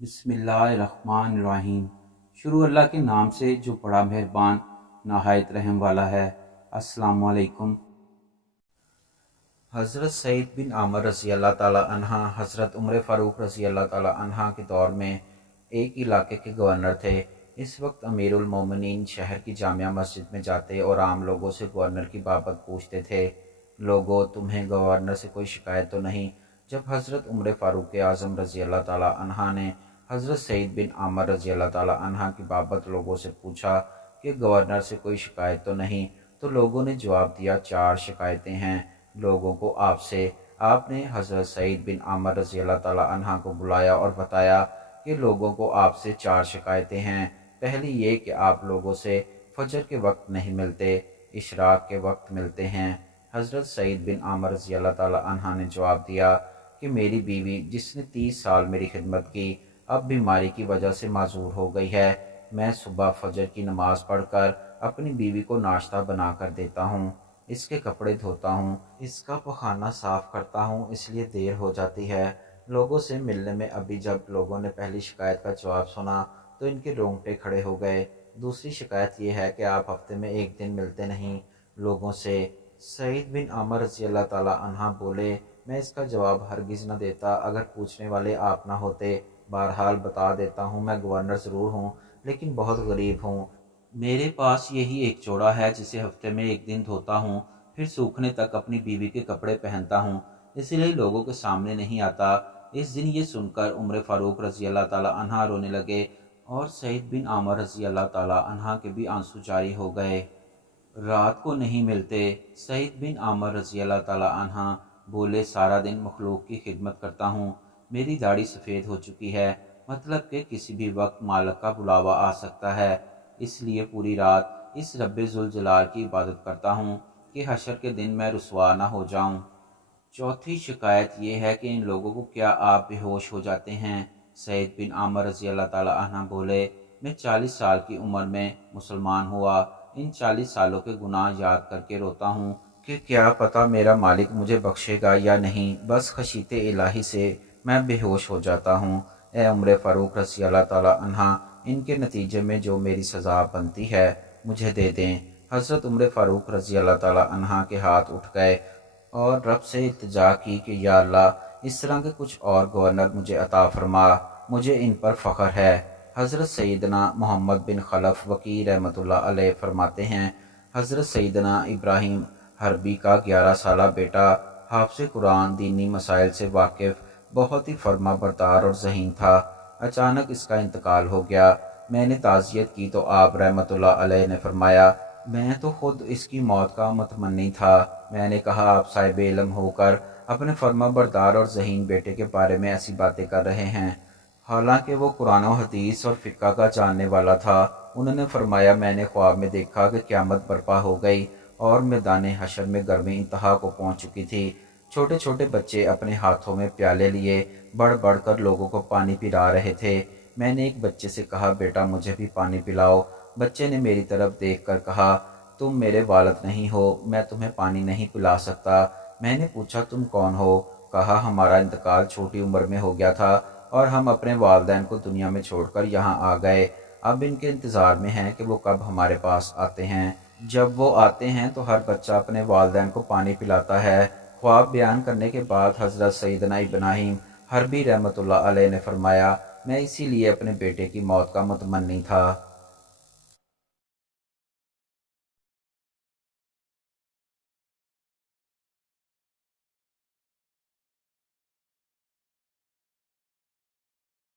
बिस्मिल्लाहिर्रहमानिर्रहीम। शुरू अल्लाह के नाम से जो बड़ा मेहरबान नहायत रहम वाला है। अस्सलाम वालेकुम। हज़रत सईद बिन आमर रज़ी अल्लाह ताला अन्हा हज़रत उमर फ़ारूक रज़ी अल्लाह ताला अन्हा के दौर में एक इलाके के गवर्नर थे। इस वक्त अमीरुल मोमिनीन शहर की जामिया मस्जिद में जाते और आम लोगों से गवर्नर की बाबत पूछते थे। लोगों, तुम्हें गवर्नर से कोई शिकायत तो नहीं? जब हज़रत उमर फ़ारूक आज़म रज़ी अल्लाह ताला अन्हा ने हज़रत सईद बिन आमर रज़ी अल्लाह ताला अन्हा की बाबत लोगों से पूछा कि गवर्नर से कोई शिकायत तो नहीं, तो लोगों ने जवाब दिया, 4 शिकायतें हैं लोगों को आपसे। आपने हज़रत सईद बिन आमर रज़ी अल्लाह ताला अन्हा को बुलाया और बताया कि लोगों को आपसे 4 शिकायतें हैं। पहली ये कि आप लोगों से फजर के वक्त नहीं मिलते, इशराक के वक्त मिलते हैं। हज़रत सईद बिन आमर रज़ी अल्लाह ताला अन्हा ने जवाब दिया कि मेरी बीवी जिसने 30 साल मेरी खिदमत की, अब बीमारी की वजह से माजूर हो गई है। मैं सुबह फजर की नमाज़ पढ़कर अपनी बीवी को नाश्ता बना कर देता हूँ, इसके कपड़े धोता हूँ, इसका पखाना साफ़ करता हूँ, इसलिए देर हो जाती है लोगों से मिलने में। अभी जब लोगों ने पहली शिकायत का जवाब सुना तो इनके रोंगटे खड़े हो गए। दूसरी शिकायत ये है कि आप हफ्ते में एक दिन मिलते नहीं लोगों से। सईद बिन आमर रज़ी अल्लाह ताला अन्हा बोले, मैं इसका जवाब हरगिज़ न देता अगर पूछने वाले आप ना होते। बहरहाल बता देता हूँ, मैं गवर्नर ज़रूर हूँ लेकिन बहुत गरीब हूँ। मेरे पास यही एक जोड़ा है जिसे हफ्ते में एक दिन धोता हूँ, फिर सूखने तक अपनी बीवी के कपड़े पहनता हूँ, इसलिए लोगों के सामने नहीं आता। इस दिन ये सुनकर उमर फ़ारूक रज़ी अल्लाह ताला अन्हा रोने लगे और सईद बिन आमर रज़ी अल्लाह ताला अन्हा के भी आंसू जारी हो गए। रात को नहीं मिलते। सईद बिन आमर रज़ी अल्लाह ताला अन्हा बोले, सारा दिन मखलूक की खिदमत करता हूँ, मेरी दाढ़ी सफ़ेद हो चुकी है, मतलब कि किसी भी वक्त मालिक का बुलावा आ सकता है, इसलिए पूरी रात इस रब्बे जुल जलाल की इबादत करता हूँ कि हशर के दिन मैं रुसवा ना हो जाऊँ। चौथी शिकायत ये है कि इन लोगों को क्या आप बेहोश हो जाते हैं? सईद बिन आमर रज़ी अल्लाह ताला अन्हा बोले, मैं 40 साल की उम्र में मुसलमान हुआ, इन 40 सालों के गुनाह याद करके रोता हूँ कि क्या पता मेरा मालिक मुझे बख्शेगा या नहीं। बस खशीते इलाही से मैं बेहोश हो जाता हूँ। ए उमर फ़ारूक रज़ी अल्लाह ताला अन्हा, इनके नतीजे में जो मेरी सज़ा बनती है मुझे दे दें। हज़रत उमर फ़ारूक रज़ी अल्लाह ताला अन्हा के हाथ उठ गए और रब से इल्तिजा की कि या अल्लाह, इस तरह के कुछ और गवर्नर मुझे अता फरमा, मुझे इन पर फ़ख्र है। हज़रत सैयदना मोहम्मद बिन खलफ वकी रहमतुल्लाह अलैह फरमाते हैं, हज़रत सैयदना इब्राहीम हरबी का 11 साला बेटा हाफ़िज़ कुरान, दीनी मसाइल से वाकिफ़, बहुत ही फर्मा बरदार और ज़हीन था। अचानक इसका इंतकाल हो गया। मैंने ताज़ियत की तो आप रहमतुल्लाह अलैह ने फरमाया, मैं तो खुद इसकी मौत का मुतमन्नी था। मैंने कहा, आप साहिब इल्म होकर अपने फर्मा बरदार और ज़हीन बेटे के बारे में ऐसी बातें कर रहे हैं, हालांकि वो कुरान और हदीस और फ़िक़्ह का जानने वाला था। उन्होंने फरमाया, मैंने ख्वाब में देखा कि क़यामत बर्पा हो गई और मैदान हशर में गर्मी इंतहा को पहुंच चुकी थी। छोटे छोटे बच्चे अपने हाथों में प्याले लिए बढ़ बढ़ कर लोगों को पानी पिला रहे थे। मैंने एक बच्चे से कहा, बेटा मुझे भी पानी पिलाओ। बच्चे ने मेरी तरफ देख कर कहा, तुम मेरे वालिद नहीं हो, मैं तुम्हें पानी नहीं पिला सकता। मैंने पूछा, तुम कौन हो? कहा, हमारा इंतकाल छोटी उम्र में हो गया था और हम अपने वालिदैन को दुनिया में छोड़कर यहाँ आ गए। अब इनके इंतज़ार में हैं कि वो कब हमारे पास आते हैं। जब वो आते हैं तो हर बच्चा अपने वालिदैन को पानी पिलाता है। ख्वाब बयान करने के बाद हज़रत सैयदना इब्राहीम हरबी रहमतुल्लाह अलैह ने फरमाया, मैं इसीलिए अपने बेटे की मौत का मुतमन्नी था।